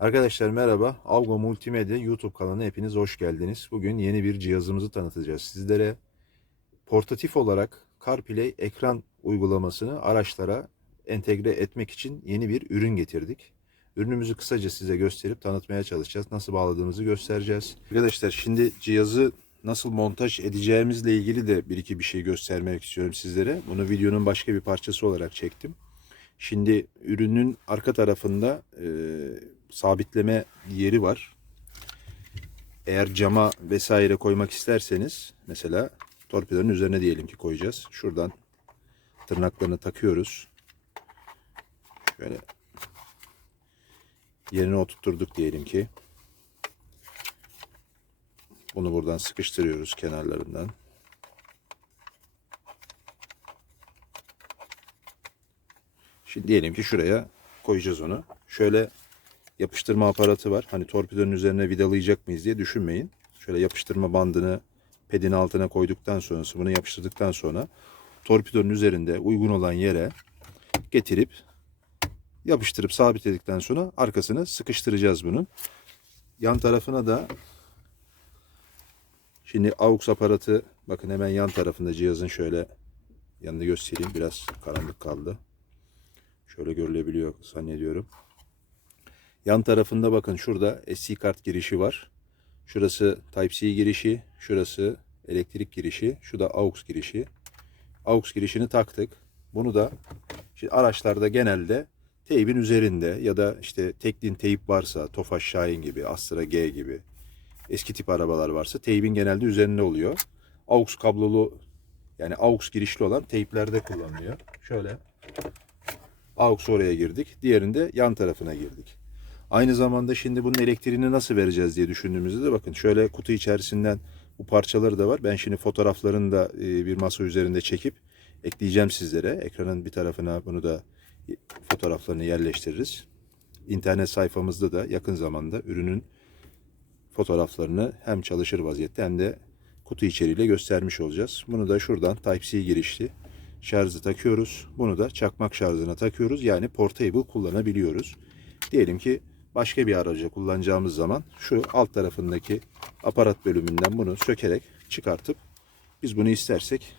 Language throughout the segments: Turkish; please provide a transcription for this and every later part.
Arkadaşlar merhaba. Avgo Multimedya YouTube kanalına hepiniz hoş geldiniz. Bugün yeni bir cihazımızı tanıtacağız sizlere. Portatif olarak CarPlay ekran uygulamasını araçlara entegre etmek için yeni bir ürün getirdik. Ürünümüzü kısaca size gösterip tanıtmaya çalışacağız. Nasıl bağladığımızı göstereceğiz. Arkadaşlar şimdi cihazı nasıl montaj edeceğimizle ilgili de bir iki bir şey göstermek istiyorum sizlere. Bunu videonun başka bir parçası olarak çektim. Şimdi ürünün arka tarafında e, sabitleme yeri var. Eğer cama vesaire koymak isterseniz mesela torpidonun üzerine diyelim ki koyacağız. Şuradan tırnaklarını takıyoruz. Şöyle yerine oturtturduk diyelim ki. Bunu buradan sıkıştırıyoruz kenarlarından. Şimdi diyelim ki şuraya koyacağız onu. Şöyle yapıştırma aparatı var. Hani torpidonun üzerine vidalayacak mıyız diye düşünmeyin. Şöyle yapıştırma bandını pedin altına koyduktan sonrası bunu yapıştırdıktan sonra torpidonun üzerinde uygun olan yere getirip yapıştırıp sabitledikten sonra arkasını sıkıştıracağız bunun. Yan tarafına da şimdi AUX aparatı bakın hemen yan tarafında cihazın şöyle yanını göstereyim. Biraz karanlık kaldı. Şöyle görülebiliyor zannediyorum. Yan tarafında bakın şurada SD kart girişi var. Şurası Type-C girişi, şurası elektrik girişi, şu da AUX girişi. AUX girişini taktık. Bunu da şimdi araçlarda genelde teybin üzerinde ya da işte teklin teyip varsa Tofaş Şahin gibi, Astra G gibi eski tip arabalar varsa teybin genelde üzerinde oluyor. AUX kablolu yani AUX girişli olan teyplerde kullanılıyor. Şöyle AUX oraya girdik. Diğerinde yan tarafına girdik. Aynı zamanda şimdi bunun elektriğini nasıl vereceğiz diye düşündüğümüzde de bakın şöyle kutu içerisinden bu parçaları da var. Ben şimdi fotoğraflarını da e, bir masa üzerinde çekip ekleyeceğim sizlere. Ekranın bir tarafına bunu da fotoğraflarını yerleştiririz. İnternet sayfamızda da yakın zamanda ürünün fotoğraflarını hem çalışır vaziyette hem de kutu içeriğiyle göstermiş olacağız. Bunu da şuradan Type-C girişli şarjı takıyoruz. Bunu da çakmak şarjına takıyoruz. Yani portable kullanabiliyoruz. Diyelim ki başka bir araca kullanacağımız zaman şu alt tarafındaki aparat bölümünden bunu sökerek çıkartıp biz bunu istersek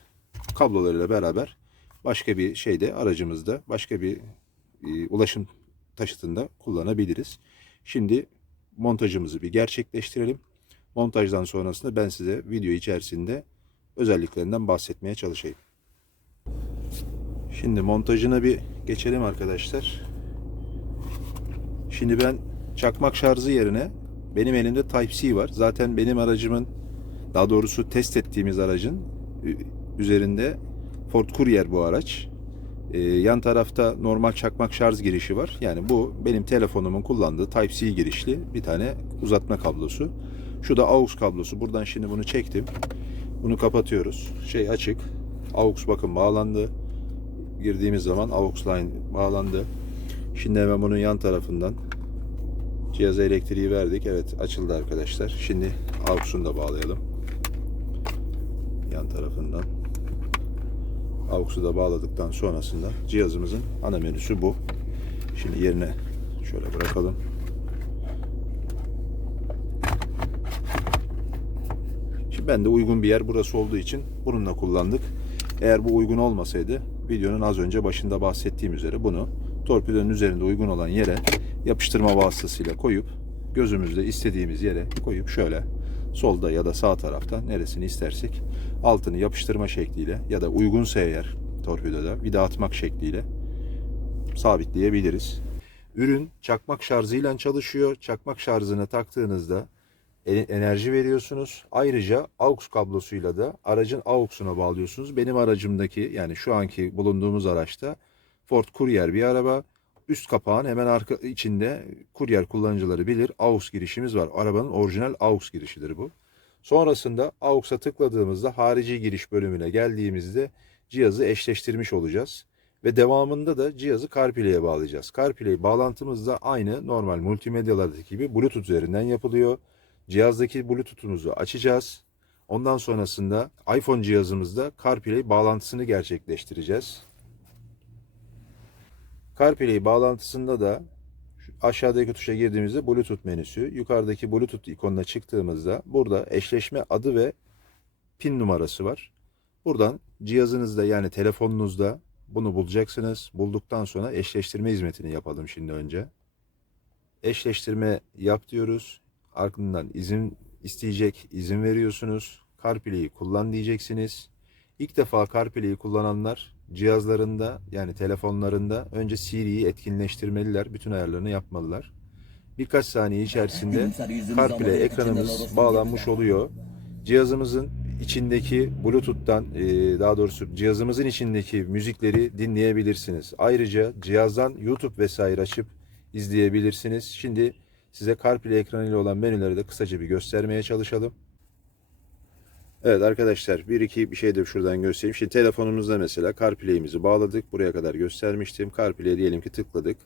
kablolarıyla beraber başka bir şeyde aracımızda başka bir e, ulaşım taşıtında kullanabiliriz. Şimdi montajımızı bir gerçekleştirelim. Montajdan sonrasında ben size video içerisinde özelliklerinden bahsetmeye çalışayım. Şimdi montajına bir geçelim arkadaşlar. Şimdi ben çakmak şarjı yerine benim elimde Type-C var. Zaten benim aracımın daha doğrusu test ettiğimiz aracın üzerinde Ford Courier bu araç. Ee, yan tarafta normal çakmak şarj girişi var. Yani bu benim telefonumun kullandığı Type-C girişli bir tane uzatma kablosu. Şu da AUX kablosu. Buradan şimdi bunu çektim. Bunu kapatıyoruz. Şey açık. AUX bakın bağlandı. Girdiğimiz zaman AUX line bağlandı. Şimdi hemen bunun yan tarafından cihaza elektriği verdik. Evet açıldı arkadaşlar. Şimdi AUX'unu da bağlayalım. Yan tarafından. AUX'u da bağladıktan sonrasında cihazımızın ana menüsü bu. Şimdi yerine şöyle bırakalım. Şimdi ben de uygun bir yer burası olduğu için bununla kullandık. Eğer bu uygun olmasaydı videonun az önce başında bahsettiğim üzere bunu torpidonun üzerinde uygun olan yere yapıştırma vasıtasıyla koyup gözümüzde istediğimiz yere koyup şöyle solda ya da sağ tarafta neresini istersek altını yapıştırma şekliyle ya da uygunsa eğer torpidoda vida atmak şekliyle sabitleyebiliriz. Ürün çakmak şarjıyla çalışıyor. Çakmak şarjını taktığınızda e- enerji veriyorsunuz. Ayrıca AUX kablosuyla da aracın AUX'una bağlıyorsunuz. Benim aracımdaki yani şu anki bulunduğumuz araçta Ford Courier bir araba. Üst kapağın hemen arka içinde Courier kullanıcıları bilir AUX girişimiz var. Arabanın orijinal AUX girişidir bu. Sonrasında AUX'a tıkladığımızda harici giriş bölümüne geldiğimizde cihazı eşleştirmiş olacağız. Ve devamında da cihazı CarPlay'e bağlayacağız. CarPlay bağlantımız da aynı normal multimedyalardaki gibi Bluetooth üzerinden yapılıyor. Cihazdaki Bluetooth'umuzu açacağız. Ondan sonrasında iPhone cihazımızda CarPlay bağlantısını gerçekleştireceğiz. CarPlay bağlantısında da aşağıdaki tuşa girdiğimizde Bluetooth menüsü. Yukarıdaki Bluetooth ikonuna çıktığımızda burada eşleşme adı ve pin numarası var. Buradan cihazınızda yani telefonunuzda bunu bulacaksınız. Bulduktan sonra eşleştirme hizmetini yapalım şimdi önce. Eşleştirme yap diyoruz. Ardından izin isteyecek, izin veriyorsunuz. CarPlay'i kullan diyeceksiniz. İlk defa CarPlay'i kullananlar cihazlarında yani telefonlarında önce Siri'yi etkinleştirmeliler. Bütün ayarlarını yapmalılar. Birkaç saniye içerisinde CarPlay ekranımız bağlanmış oluyor. Cihazımızın içindeki Bluetooth'tan e, daha doğrusu cihazımızın içindeki müzikleri dinleyebilirsiniz. Ayrıca cihazdan YouTube vesaire açıp izleyebilirsiniz. Şimdi size CarPlay ekranıyla olan menüleri de kısaca bir göstermeye çalışalım. Evet arkadaşlar bir iki bir şey de şuradan göstereyim. Şimdi telefonumuzda mesela CarPlay'imizi bağladık. Buraya kadar göstermiştim. CarPlay'e diyelim ki tıkladık.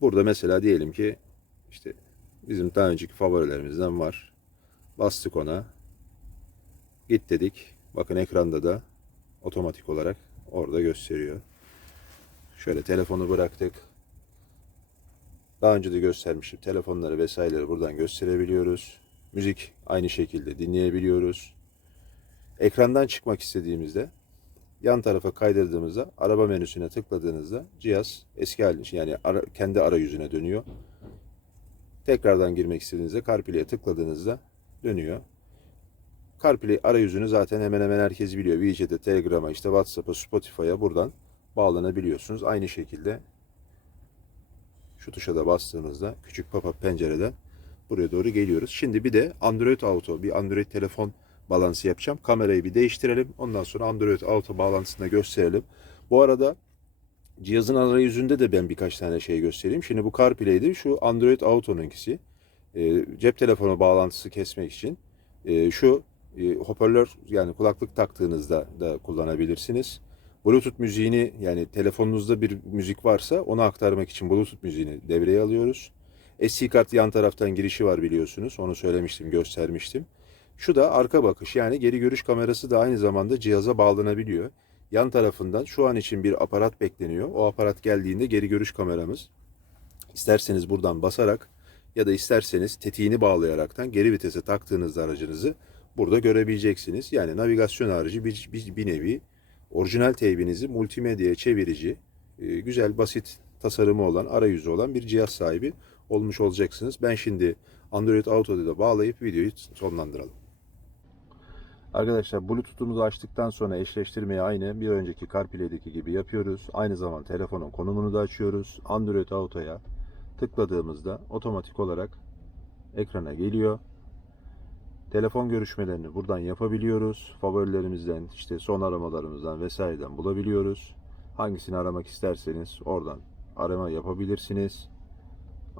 Burada mesela diyelim ki işte bizim daha önceki favorilerimizden var. Bastık ona. Git dedik. Bakın ekranda da otomatik olarak orada gösteriyor. Şöyle telefonu bıraktık. Daha önce de göstermiştim. Telefonları vesaireleri buradan gösterebiliyoruz. Müzik aynı şekilde dinleyebiliyoruz. Ekrandan çıkmak istediğimizde yan tarafa kaydırdığımızda araba menüsüne tıkladığınızda cihaz eski haline yani ara, kendi arayüzüne dönüyor. Tekrardan girmek istediğinizde CarPlay'e tıkladığınızda dönüyor. CarPlay arayüzünü zaten hemen hemen herkes biliyor. WeChat'e, Telegram'a, işte WhatsApp'a, Spotify'a buradan bağlanabiliyorsunuz. Aynı şekilde şu tuşa da bastığımızda küçük pop-up pencereden buraya doğru geliyoruz. Şimdi bir de Android Auto, bir Android telefon balansı yapacağım. Kamerayı bir değiştirelim. Ondan sonra Android Auto bağlantısını da gösterelim. Bu arada cihazın arayüzünde de ben birkaç tane şey göstereyim. Şimdi bu CarPlay'di. Şu Android Auto'nunkisi. E, cep telefonu bağlantısı kesmek için. E, şu e, hoparlör yani kulaklık taktığınızda da kullanabilirsiniz. Bluetooth müziğini yani telefonunuzda bir müzik varsa onu aktarmak için Bluetooth müziğini devreye alıyoruz. SD kart yan taraftan girişi var biliyorsunuz. Onu söylemiştim, göstermiştim. Şu da arka bakış yani geri görüş kamerası da aynı zamanda cihaza bağlanabiliyor. Yan tarafından şu an için bir aparat bekleniyor. O aparat geldiğinde geri görüş kameramız isterseniz buradan basarak ya da isterseniz tetiğini bağlayaraktan geri vitese taktığınızda aracınızı burada görebileceksiniz. Yani navigasyon harici bir, bir, bir nevi orijinal teybinizi multimedyaya çevirici, e, güzel basit tasarımı olan, arayüzü olan bir cihaz sahibi olmuş olacaksınız. Ben şimdi Android Auto'da da bağlayıp videoyu sonlandıralım. Arkadaşlar Bluetooth'umuzu açtıktan sonra eşleştirmeyi aynı bir önceki CarPlay'deki gibi yapıyoruz. Aynı zamanda telefonun konumunu da açıyoruz. Android Auto'ya tıkladığımızda otomatik olarak ekrana geliyor. Telefon görüşmelerini buradan yapabiliyoruz. Favorilerimizden, işte son aramalarımızdan vesaireden bulabiliyoruz. Hangisini aramak isterseniz oradan arama yapabilirsiniz.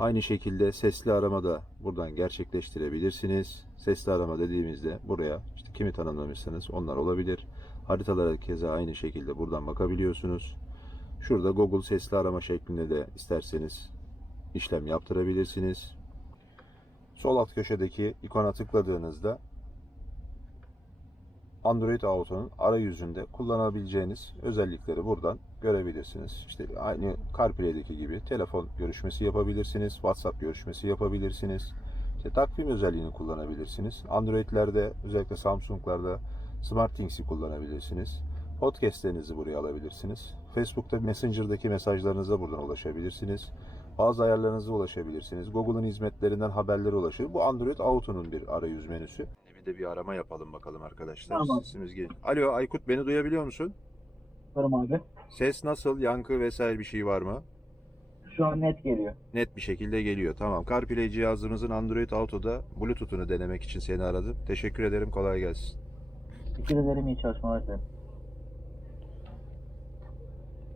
Aynı şekilde sesli arama da buradan gerçekleştirebilirsiniz. Sesli arama dediğimizde buraya işte kimi tanımlamışsanız onlar olabilir. Haritalara keza aynı şekilde buradan bakabiliyorsunuz. Şurada Google sesli arama şeklinde de isterseniz işlem yaptırabilirsiniz. Sol alt köşedeki ikona tıkladığınızda Android Auto'nun arayüzünde kullanabileceğiniz özellikleri buradan görebilirsiniz. İşte aynı CarPlay'deki gibi telefon görüşmesi yapabilirsiniz, WhatsApp görüşmesi yapabilirsiniz. İşte takvim özelliğini kullanabilirsiniz. Android'lerde özellikle Samsung'larda SmartThings'i kullanabilirsiniz. Podcast'lerinizi buraya alabilirsiniz. Facebook'ta Messenger'daki mesajlarınıza buradan ulaşabilirsiniz. Bazı ayarlarınıza ulaşabilirsiniz. Google'ın hizmetlerinden haberlere ulaşır. Bu Android Auto'nun bir arayüz menüsü. Bir de bir arama yapalım bakalım arkadaşlar. Tamam. Sesimiz gelin. Alo Aykut beni duyabiliyor musun? Varım abi. Ses nasıl? Yankı vesaire bir şey var mı? Şu an net geliyor. Net bir şekilde geliyor. Tamam. CarPlay cihazımızın Android Auto'da Bluetooth'unu denemek için seni aradım. Teşekkür ederim. Kolay gelsin. Teşekkür ederim iyi çalışmalar dilerim.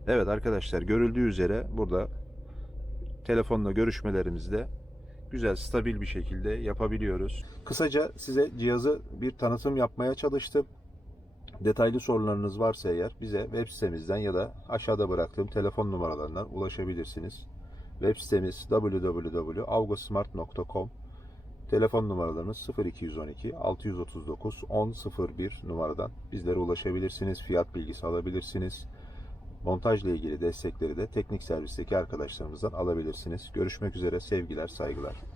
Evet arkadaşlar görüldüğü üzere burada telefonla görüşmelerimizde güzel, stabil bir şekilde yapabiliyoruz. Kısaca size cihazı bir tanıtım yapmaya çalıştım. Detaylı sorularınız varsa eğer bize web sitemizden ya da aşağıda bıraktığım telefon numaralarından ulaşabilirsiniz. Web sitemiz www.avgosmart.com Telefon numaralarımız 0212 639 1001 numaradan bizlere ulaşabilirsiniz. Fiyat bilgisi alabilirsiniz. Montajla ilgili destekleri de teknik servisteki arkadaşlarımızdan alabilirsiniz. Görüşmek üzere sevgiler saygılar.